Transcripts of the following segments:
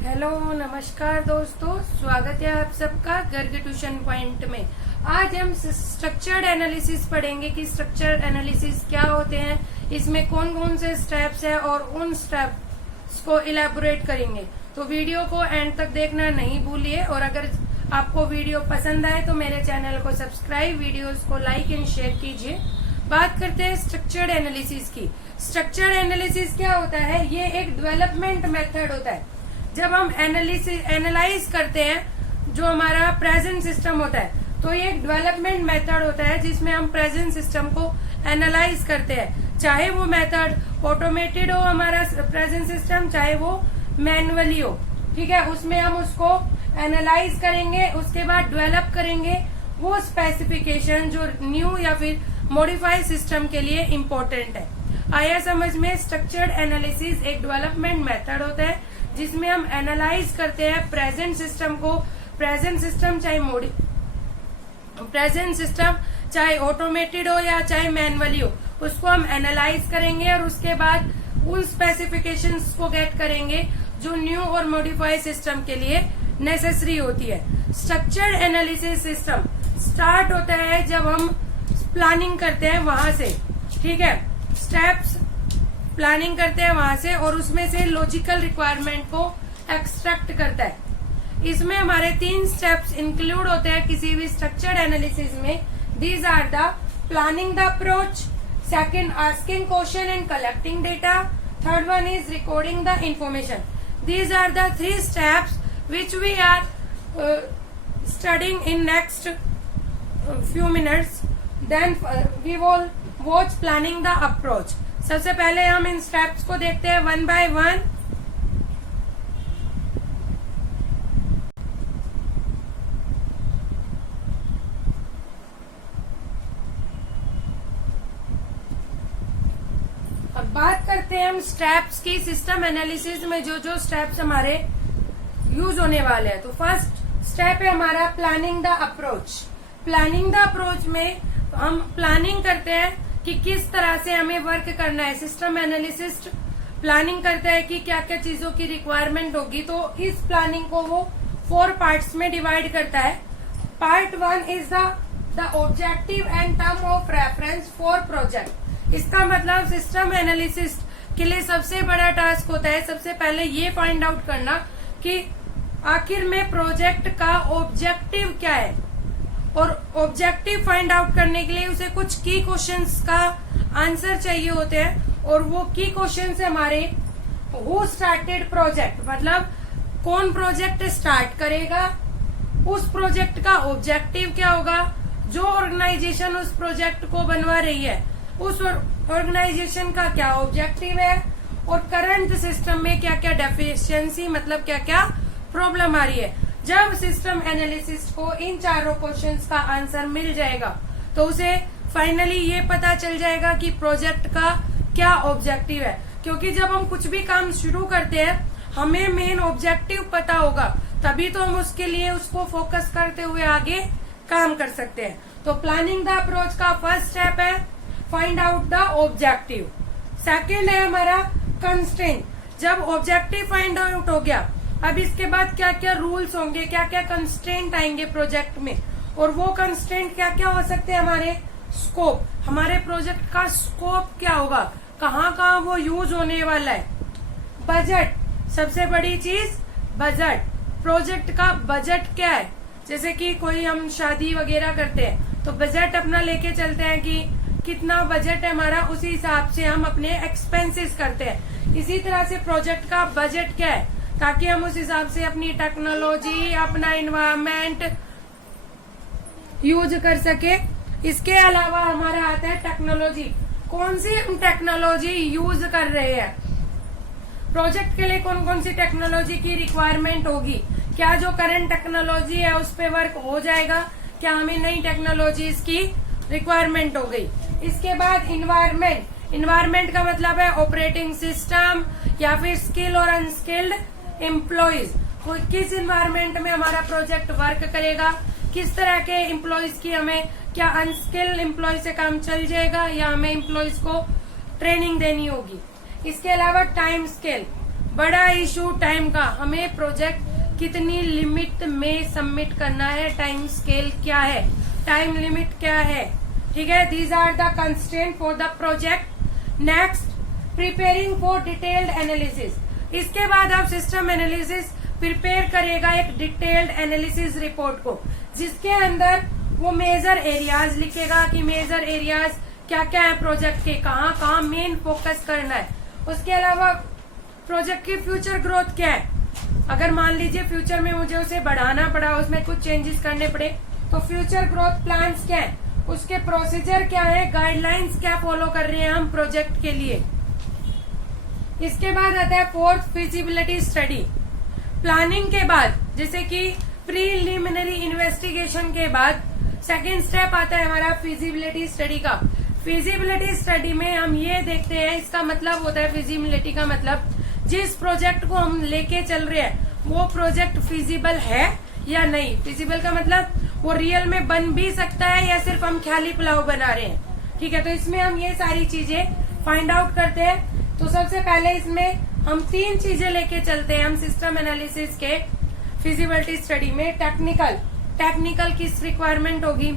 Hello नमस्कार दोस्तों, स्वागत है आप सबका गर्ग ट्यूशन पॉइंट में। आज हम स्ट्रक्चर्ड एनालिसिस पढ़ेंगे कि स्ट्रक्चर्ड एनालिसिस क्या होते हैं, इसमें कौन कौन से स्टेप्स है और उन स्टेप्स को इलेबोरेट करेंगे। तो वीडियो को एंड तक देखना नहीं भूलिए और अगर आपको वीडियो पसंद आए तो मेरे चैनल को सब्सक्राइब, वीडियोस को लाइक एंड शेयर कीजिए। बात करते हैं स्ट्रक्चर्ड एनालिसिस की। स्ट्रक्चर्ड एनालिसिस क्या होता है? ये एक डेवलपमेंट मेथड होता है। जब हम एनालाइज करते हैं जो हमारा प्रेजेंट सिस्टम होता है, तो ये एक डेवलपमेंट मेथड होता है जिसमें हम प्रेजेंट सिस्टम को एनालाइज करते हैं। चाहे वो मेथड ऑटोमेटेड हो हमारा प्रेजेंट सिस्टम, चाहे वो मैनुअली हो, ठीक है। उसमें हम उसको एनालाइज करेंगे, उसके बाद डेवलप करेंगे वो स्पेसिफिकेशन जो न्यू या फिर मॉडिफाइड सिस्टम के लिए इम्पोर्टेंट है। आया समझ में? स्ट्रक्चर्ड एनालिसिस एक डेवलपमेंट मेथड होता है जिसमें हम एनालाइज करते हैं प्रेजेंट सिस्टम को। प्रेजेंट सिस्टम चाहे ऑटोमेटेड हो या चाहे मैनुअली हो, उसको हम एनालाइज करेंगे और उसके बाद उन स्पेसिफिकेशंस को गेट करेंगे जो न्यू और मॉडिफाइड सिस्टम के लिए नेसेसरी होती है। स्ट्रक्चर्ड एनालिसिस सिस्टम स्टार्ट होता है जब हम प्लानिंग करते हैं वहां से, ठीक है। स्टेप्स प्लानिंग करते हैं वहां से और उसमें से लॉजिकल रिक्वायरमेंट को एक्सट्रैक्ट करता है। इसमें हमारे 3 स्टेप्स इंक्लूड होते हैं किसी भी स्ट्रक्चर्ड एनालिसिस में। These are the planning the approach, second asking question and collecting data, third one is recording the information. These are the 3 steps which we are studying in next few minutes. Then we will watch planning the approach. सबसे पहले हम इन steps को देखते हैं one by one. अब बात करते हैं हम स्टेप्स की। सिस्टम एनालिसिस में जो जो स्टेप्स हमारे यूज होने वाले हैं, तो फर्स्ट स्टेप है हमारा planning the approach. Planning the approach में हम प्लानिंग करते हैं कि किस तरह से हमें वर्क करना है। सिस्टम एनालिसिस्ट प्लानिंग करता है कि क्या क्या चीजों की रिक्वायरमेंट होगी, तो इस प्लानिंग को वो 4 पार्ट्स में डिवाइड करता है। Part 1 is the objective and term of reference for project. इसका मतलब सिस्टम एनालिसिस्ट के लिए सबसे बड़ा टास्क होता है सबसे पहले ये फाइंड आउट करना कि आखिर में प्रोजेक्ट का ऑब्जेक्टिव क्या है, और ऑब्जेक्टिव फाइंड आउट करने के लिए उसे कुछ की क्वेश्चंस का आंसर चाहिए होते हैं। और वो की क्वेश्चंस है हमारे हु स्टार्टेड प्रोजेक्ट, मतलब कौन प्रोजेक्ट स्टार्ट करेगा, उस प्रोजेक्ट का ऑब्जेक्टिव क्या होगा, जो ऑर्गेनाइजेशन उस प्रोजेक्ट को बनवा रही है उस ऑर्गेनाइजेशन का क्या ऑब्जेक्टिव है, और करंट सिस्टम में क्या क्या डेफिशिएंसी, मतलब क्या क्या प्रॉब्लम आ रही है। जब सिस्टम एनालिसिस को इन चारों क्वेश्चंस का आंसर मिल जाएगा तो उसे फाइनली ये पता चल जाएगा कि प्रोजेक्ट का क्या ऑब्जेक्टिव है। क्योंकि जब हम कुछ भी काम शुरू करते हैं हमें मेन ऑब्जेक्टिव पता होगा, तभी तो हम उसके लिए उसको फोकस करते हुए आगे काम कर सकते हैं। तो प्लानिंग द अप्रोच का फर्स्ट स्टेप है find out the objective. Second है हमारा कंस्ट्रेंट। जब ऑब्जेक्टिव फाइंड आउट हो गया, अब इसके बाद क्या क्या रूल्स होंगे, क्या क्या कंस्ट्रेंट आएंगे प्रोजेक्ट में, और वो कंस्ट्रेंट क्या क्या हो सकते हैं। हमारे स्कोप, हमारे प्रोजेक्ट का स्कोप क्या होगा, कहाँ कहाँ वो यूज होने वाला है। बजट, सबसे बड़ी चीज बजट। प्रोजेक्ट का बजट क्या है, जैसे कि कोई हम शादी वगैरह करते हैं तो बजट अपना लेके चलते हैं कि कितना बजट है हमारा, उसी हिसाब से हम अपने एक्सपेंसेस करते हैं। इसी तरह से प्रोजेक्ट का बजट क्या है, ताकि हम उस हिसाब से अपनी टेक्नोलॉजी, अपना इन्वायरमेंट यूज कर सके। इसके अलावा हमारा आता है टेक्नोलॉजी, कौन सी हम टेक्नोलॉजी यूज कर रहे हैं, प्रोजेक्ट के लिए कौन कौन सी टेक्नोलॉजी की रिक्वायरमेंट होगी, क्या जो करंट टेक्नोलॉजी है उस पर वर्क हो जाएगा, क्या हमें नई टेक्नोलॉजीज की रिक्वायरमेंट हो गई। इसके बाद इन्वायरमेंट। इन्वायरमेंट का मतलब है ऑपरेटिंग सिस्टम या फिर स्किल और अनस्किल्ड एम्प्लॉयज। किस इन्वायरमेंट में हमारा प्रोजेक्ट वर्क करेगा, किस तरह के एम्प्लॉयज की हमें, क्या अनस्किल्ड एम्प्लॉय से काम चल जाएगा या हमें एम्प्लॉयज को ट्रेनिंग देनी होगी। इसके अलावा टाइम स्केल, बड़ा इशू टाइम का, हमें प्रोजेक्ट कितनी लिमिट में सबमिट करना है, टाइम स्केल क्या है, टाइम लिमिट क्या है, ठीक है। These are the constraint for the project. Next, preparing for detailed analysis. इसके बाद अब सिस्टम एनालिसिस प्रिपेयर करेगा एक डिटेल्ड एनालिसिस रिपोर्ट को, जिसके अंदर वो मेजर एरियाज लिखेगा कि मेजर एरियाज क्या क्या है प्रोजेक्ट के, कहाँ कहाँ मेन फोकस करना है। उसके अलावा प्रोजेक्ट की फ्यूचर ग्रोथ क्या है, अगर मान लीजिए फ्यूचर में मुझे उसे बढ़ाना पड़ा, उसमें कुछ चेंजेस करने पड़े, तो फ्यूचर ग्रोथ प्लान्स क्या है, उसके प्रोसीजर क्या है, गाइडलाइंस क्या फॉलो कर रहे हैं हम प्रोजेक्ट के लिए। इसके बाद आता है फोर्थ, फिजिबिलिटी स्टडी। प्लानिंग के बाद, जैसे कि प्रीलिमिनरी इन्वेस्टिगेशन के बाद सेकेंड स्टेप आता है हमारा फिजिबिलिटी स्टडी का। फिजिबिलिटी स्टडी में हम ये देखते हैं, इसका मतलब होता है, फिजिबिलिटी का मतलब जिस प्रोजेक्ट को हम लेके चल रहे हैं वो प्रोजेक्ट फिजिबल है या नहीं। फिजिबल का मतलब वो रियल में बन भी सकता है या सिर्फ हम ख्याली पुलाव बना रहे हैं, ठीक है। तो इसमें हम ये सारी चीजें फाइंड आउट करते हैं। तो सबसे पहले इसमें हम 3 चीजें लेके चलते हैं हम सिस्टम एनालिसिस के फिजिबिलिटी स्टडी में। टेक्निकल किस रिक्वायरमेंट होगी,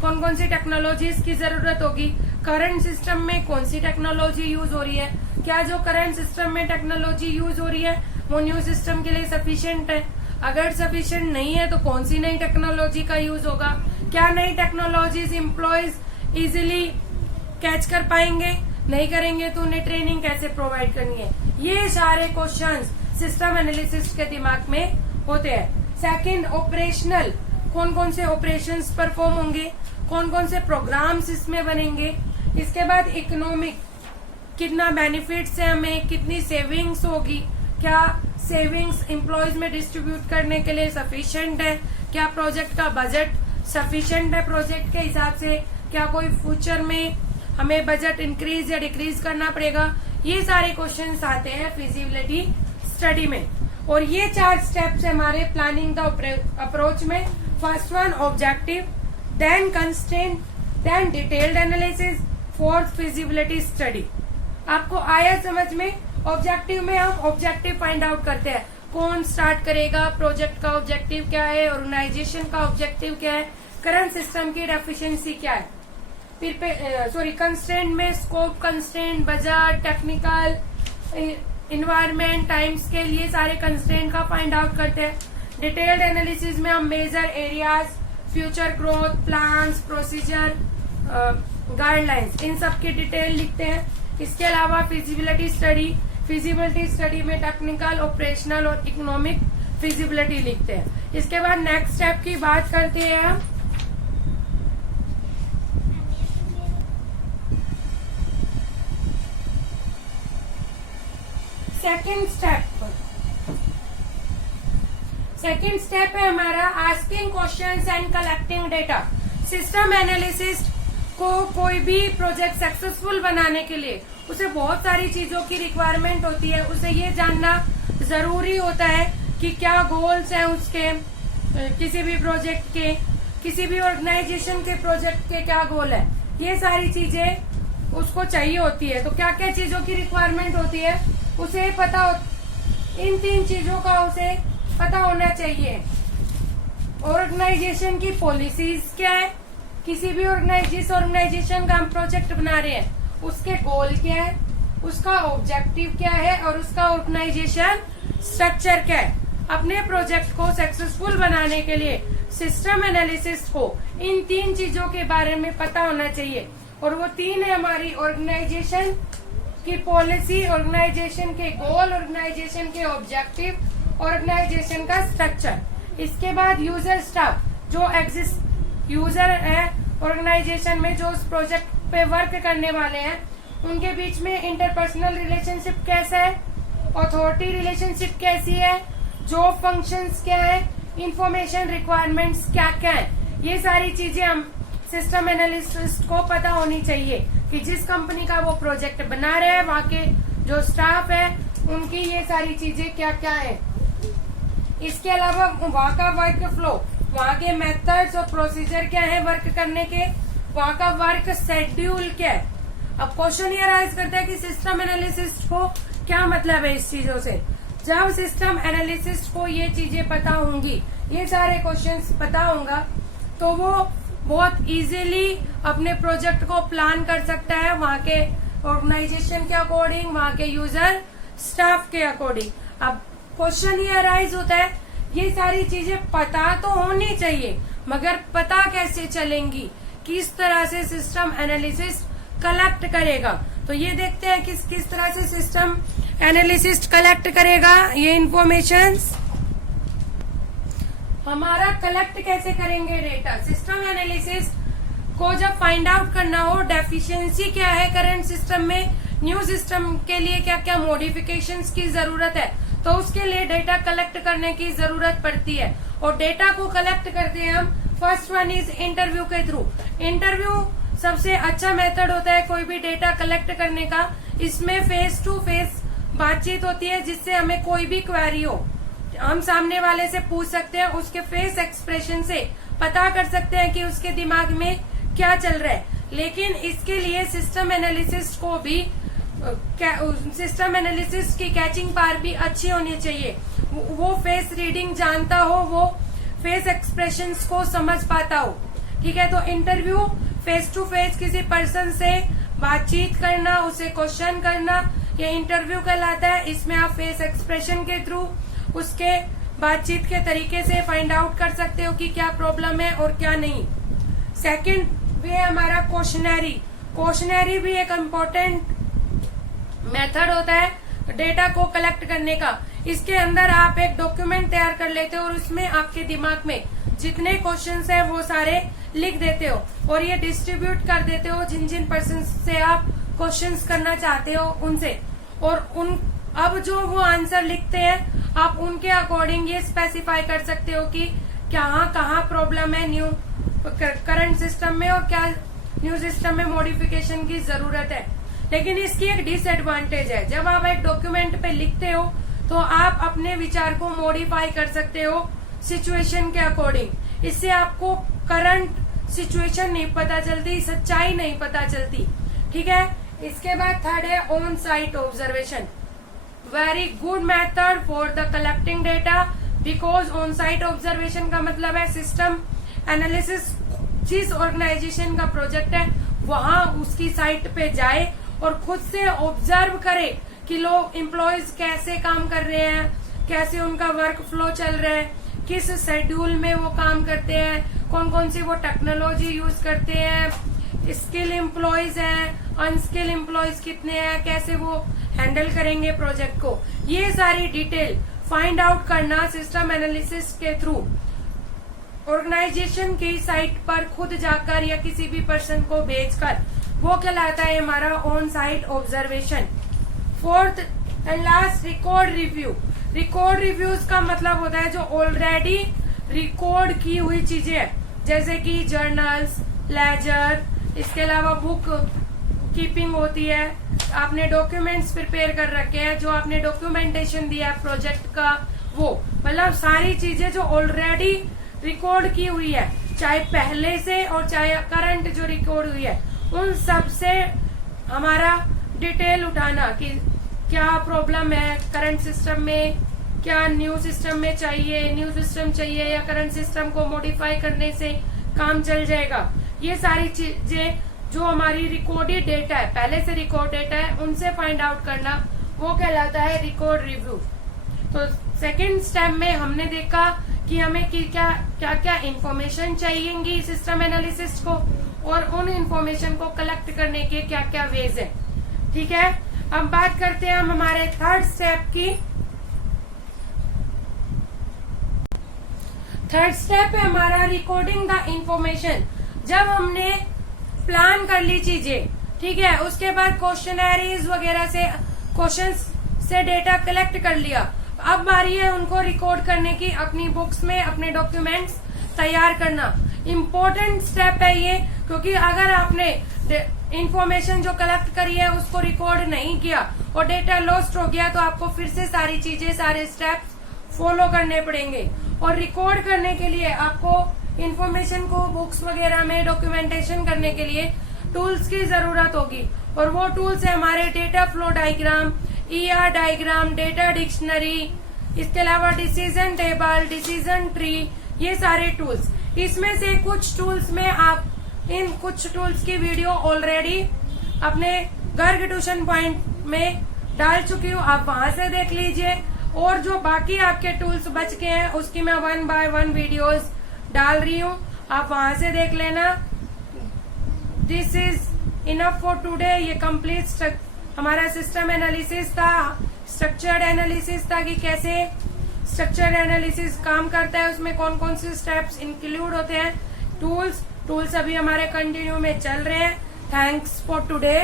कौन कौन सी टेक्नोलॉजीज की जरूरत होगी, करंट सिस्टम में कौन सी टेक्नोलॉजी यूज हो रही है, क्या जो करंट सिस्टम में टेक्नोलॉजी यूज हो रही है वो न्यू सिस्टम के लिए सफिशिएंट है, अगर सफिशिएंट नहीं है तो कौन सी नई टेक्नोलॉजी का यूज होगा, क्या नई टेक्नोलॉजीज एम्प्लॉयज इजिली कैच कर पाएंगे, नहीं करेंगे तो उन्हें ट्रेनिंग कैसे प्रोवाइड करनी है। ये सारे क्वेश्चंस सिस्टम एनालिसिस के दिमाग में होते हैं। सेकंड, ऑपरेशनल, कौन कौन से ऑपरेशंस परफॉर्म होंगे, कौन कौन से प्रोग्राम्स इसमें बनेंगे। इसके बाद इकोनॉमिक, कितना बेनिफिट्स है हमें, कितनी सेविंग्स होगी, क्या सेविंग्स एम्प्लॉयज में डिस्ट्रीब्यूट करने के लिए सफिशिएंट है, क्या प्रोजेक्ट का बजट सफिशिएंट है प्रोजेक्ट के हिसाब से, क्या कोई फ्यूचर में हमें बजट इंक्रीज या डिक्रीज करना पड़ेगा। ये सारे क्वेश्चंस आते हैं फिजिबिलिटी स्टडी में। और ये 4 स्टेप्स हमारे प्लानिंग द अप्रोच में। First one objective, then constraint, then detailed analysis, fourth feasibility study. आपको आया समझ में? ऑब्जेक्टिव में हम ऑब्जेक्टिव फाइंड आउट करते हैं, कौन स्टार्ट करेगा, प्रोजेक्ट का ऑब्जेक्टिव क्या है, ऑर्गेनाइजेशन का ऑब्जेक्टिव क्या है, करंट सिस्टम की डेफिशिएंसी क्या है। फिर कंस्ट्रेंट में scope constraint, budget, technical, environment, time scale, ये सारे कंस्ट्रेंट का फाइंड आउट करते हैं। डिटेल्ड एनालिसिस में हम major areas, future growth plans, procedure, guidelines, इन सब की डिटेल लिखते हैं। इसके अलावा फिजिबिलिटी स्टडी में टेक्निकल, ऑपरेशनल और इकोनॉमिक फिजिबिलिटी लिखते हैं। इसके बाद नेक्स्ट स्टेप की बात करते हैं हम। सेकेंड स्टेप है हमारा asking questions and collecting data. System analysis को कोई भी प्रोजेक्ट सक्सेसफुल बनाने के लिए उसे बहुत सारी चीजों की रिक्वायरमेंट होती है। उसे ये जानना जरूरी होता है कि क्या गोल्स हैं उसके, किसी भी प्रोजेक्ट के, किसी भी ऑर्गेनाइजेशन के प्रोजेक्ट के क्या गोल है, ये सारी चीजें उसको चाहिए होती है। तो क्या क्या चीजों की रिक्वायरमेंट होती है उसे पता, इन 3 चीजों का उसे पता होना चाहिए। ऑर्गेनाइजेशन की पॉलिसीज क्या है, किसी भी ऑर्गेनाइजेशन का हम प्रोजेक्ट बना रहे हैं उसके गोल क्या है, उसका ऑब्जेक्टिव क्या है और उसका ऑर्गेनाइजेशन स्ट्रक्चर क्या है। अपने प्रोजेक्ट को सक्सेसफुल बनाने के लिए सिस्टम एनालिसिस को इन 3 चीजों के बारे में पता होना चाहिए। और वो 3 है हमारी ऑर्गेनाइजेशन की पॉलिसी, ऑर्गेनाइजेशन के गोल, ऑर्गेनाइजेशन के ऑब्जेक्टिव, ऑर्गेनाइजेशन का स्ट्रक्चर। इसके बाद यूजर स्टाफ, जो एग्जिस्ट यूजर है ऑर्गेनाइजेशन में, जो उस प्रोजेक्ट पे वर्क करने वाले हैं, उनके बीच में इंटरपर्सनल रिलेशनशिप कैसा है, अथॉरिटी रिलेशनशिप कैसी है, जॉब फंक्शंस क्या है, इंफॉर्मेशन रिक्वायरमेंट्स क्या क्या है। ये सारी चीजें हम सिस्टम एनालिस्ट को पता होनी चाहिए कि जिस कंपनी का वो प्रोजेक्ट बना रहे हैं वहाँ के जो स्टाफ है उनकी ये सारी चीजें क्या क्या है। इसके अलावा वहाँ का वर्क फ्लो, वहाँ के मेथड्स और प्रोसीजर क्या है वर्क करने के, वहाँ का वर्क शेड्यूल क्या है। अब क्वेश्चन ये राइज करता है कि सिस्टम एनालिसिस्ट को क्या मतलब है इस चीजों से? जब सिस्टम एनालिसिस को ये चीजें पता होंगी, ये सारे क्वेश्चंस पता होगा, तो वो बहुत इजीली अपने प्रोजेक्ट को प्लान कर सकता है वहाँ के ऑर्गेनाइजेशन के अकॉर्डिंग, वहाँ के यूजर स्टाफ के अकॉर्डिंग। अब क्वेश्चन ये अराइज होता है, ये सारी चीजें पता तो होनी चाहिए, मगर पता कैसे चलेंगी, किस तरह से सिस्टम एनालिसिस कलेक्ट करेगा? तो ये देखते हैं किस तरह से सिस्टम एनालिसिस कलेक्ट करेगा ये इंफॉर्मेशंस। हमारा कलेक्ट कैसे करेंगे डेटा? सिस्टम एनालिसिस को जब फाइंड आउट करना हो डेफिशिएंसी क्या है करंट सिस्टम में, न्यू सिस्टम के लिए क्या क्या मॉडिफिकेशंस की जरूरत है, तो उसके लिए डेटा कलेक्ट करने की जरूरत पड़ती है। और डेटा को कलेक्ट करते हैं हम, फर्स्ट वन इज इंटरव्यू के थ्रू। इंटरव्यू सबसे अच्छा मेथड होता है कोई भी डेटा कलेक्ट करने का। इसमें फेस टू फेस बातचीत होती है, जिससे हमें कोई भी क्वेरी हो हम सामने वाले से पूछ सकते हैं, उसके फेस एक्सप्रेशन से पता कर सकते हैं कि उसके दिमाग में क्या चल रहा है। लेकिन इसके लिए सिस्टम एनालिसिस को भी सिस्टम एनालिसिस की कैचिंग पावर भी अच्छी होनी चाहिए। वो फेस रीडिंग जानता हो, वो फेस एक्सप्रेशंस को समझ पाता हो। ठीक है, तो इंटरव्यू फेस टू फेस किसी पर्सन से बातचीत करना, उसे क्वेश्चन करना, ये इंटरव्यू कहलाता है। इसमें आप फेस एक्सप्रेशन के थ्रू उसके बातचीत के तरीके से फाइंड आउट कर सकते हो कि क्या प्रॉब्लम है और क्या नहीं। सेकंड वे हमारा क्वेश्चनरी। क्वेश्चनरी भी एक इम्पोर्टेंट मेथड होता है डेटा को कलेक्ट करने का। इसके अंदर आप एक डॉक्यूमेंट तैयार कर लेते हो और उसमें आपके दिमाग में जितने क्वेश्चंस है वो सारे लिख देते हो और ये डिस्ट्रीब्यूट कर देते हो जिन जिन पर्सन से आप क्वेश्चंस करना चाहते हो उनसे। और अब जो वो आंसर लिखते हैं आप उनके अकॉर्डिंग ये स्पेसिफाई कर सकते हो कि कहाँ प्रॉब्लम है न्यू करंट सिस्टम में और क्या न्यू सिस्टम में मॉडिफिकेशन की जरूरत है। लेकिन इसकी एक डिसएडवांटेज है, जब आप एक डॉक्यूमेंट पे लिखते हो तो आप अपने विचार को मॉडिफाई कर सकते हो सिचुएशन के अकॉर्डिंग। इससे आपको करंट सिचुएशन नहीं पता चलती, सच्चाई नहीं पता चलती। ठीक है, इसके बाद थर्ड है on site observation. Very good method for the collecting data, because on site observation का मतलब है सिस्टम एनालिसिस जिस ऑर्गेनाइजेशन का प्रोजेक्ट है वहां उसकी साइट पे जाए और खुद से ऑब्जर्व करे कि लोग एम्प्लॉयज कैसे काम कर रहे हैं, कैसे उनका वर्क फ्लो चल रहा है, किस शेड्यूल में वो काम करते हैं, कौन कौन सी वो टेक्नोलॉजी यूज करते हैं, स्किल एम्प्लॉयज हैं, अनस्किल एम्प्लॉयज कितने हैं, कैसे वो हैंडल करेंगे प्रोजेक्ट को। ये सारी डिटेल फाइंड आउट करना सिस्टम एनालिसिस के थ्रू ऑर्गेनाइजेशन की साइट पर खुद जाकर या किसी भी पर्सन को भेजकर, वो कहलाता है हमारा on site observation. Fourth and last record review. Record reviews का मतलब होता है जो ऑलरेडी रिकॉर्ड की हुई चीजें हैं, जैसे कि जर्नल्स, लेजर, इसके अलावा बुक कीपिंग होती है, आपने डॉक्यूमेंट्स प्रिपेयर कर रखे हैं, जो आपने डॉक्यूमेंटेशन दिया है प्रोजेक्ट का, वो मतलब सारी चीजें जो ऑलरेडी रिकॉर्ड की हुई है, चाहे पहले से और चाहे करंट जो रिकॉर्ड हुई है, उन सब से हमारा डिटेल उठाना कि क्या प्रॉब्लम है करंट सिस्टम में, क्या न्यू सिस्टम में चाहिए, न्यू सिस्टम चाहिए या करंट सिस्टम को मॉडिफाई करने से काम चल जाएगा। ये सारी चीजें जो हमारी रिकॉर्डेड डेटा है, पहले से रिकॉर्ड डेटा है, उनसे फाइंड आउट करना, वो कहलाता है रिकॉर्ड रिव्यू। तो सेकंड स्टेप में हमने देखा कि हमें क्या क्या इन्फॉर्मेशन चाहिएंगी सिस्टम एनालिसिस को और उन इन्फॉर्मेशन को कलेक्ट करने के क्या क्या वेज है। ठीक है, अब बात करते हैं हम हमारे थर्ड स्टेप की। थर्ड स्टेप है हमारा रिकॉर्डिंग द इंफॉर्मेशन। जब हमने प्लान कर ली चीजें, ठीक है, उसके बाद क्वेश्चनरीज वगैरह से क्वेश्चंस से डेटा कलेक्ट कर लिया, अब बारी है उनको रिकॉर्ड करने की, अपनी बुक्स में अपने डॉक्यूमेंट्स तैयार करना। इम्पोर्टेंट स्टेप है ये, क्योंकि अगर आपने इंफॉर्मेशन जो कलेक्ट करी है उसको रिकॉर्ड नहीं किया और डेटा लॉस्ट हो गया तो आपको फिर से सारी चीजें, सारे स्टेप्स फॉलो करने पड़ेंगे। और रिकॉर्ड करने के लिए आपको इंफॉर्मेशन को बुक्स वगैरह में डॉक्यूमेंटेशन करने के लिए टूल्स की जरूरत होगी और वो टूल्स है हमारे data flow diagram, ER diagram, data dictionary, इसके अलावा डिसीजन टेबल, डिसीजन ट्री, ये सारे टूल्स। इसमें से कुछ टूल्स में आप इन कुछ टूल्स की वीडियो ऑलरेडी अपने गर्ग ट्यूशन पॉइंट में डाल चुकी हूँ, आप वहां से देख लीजिए। और जो बाकी आपके टूल्स बच के हैं उसकी मैं 1 by 1 वीडियोस डाल रही हूँ, आप वहां से देख लेना। This is enough for today. ये कंप्लीट हमारा सिस्टम एनालिसिस था, स्ट्रक्चर्ड एनालिसिस था कि कैसे स्ट्रक्चर्ड एनालिसिस काम करता है, उसमें कौन कौन से स्टेप्स इंक्लूड होते हैं। टूल्स अभी हमारे कंटिन्यू में चल रहे हैं। Thanks for today.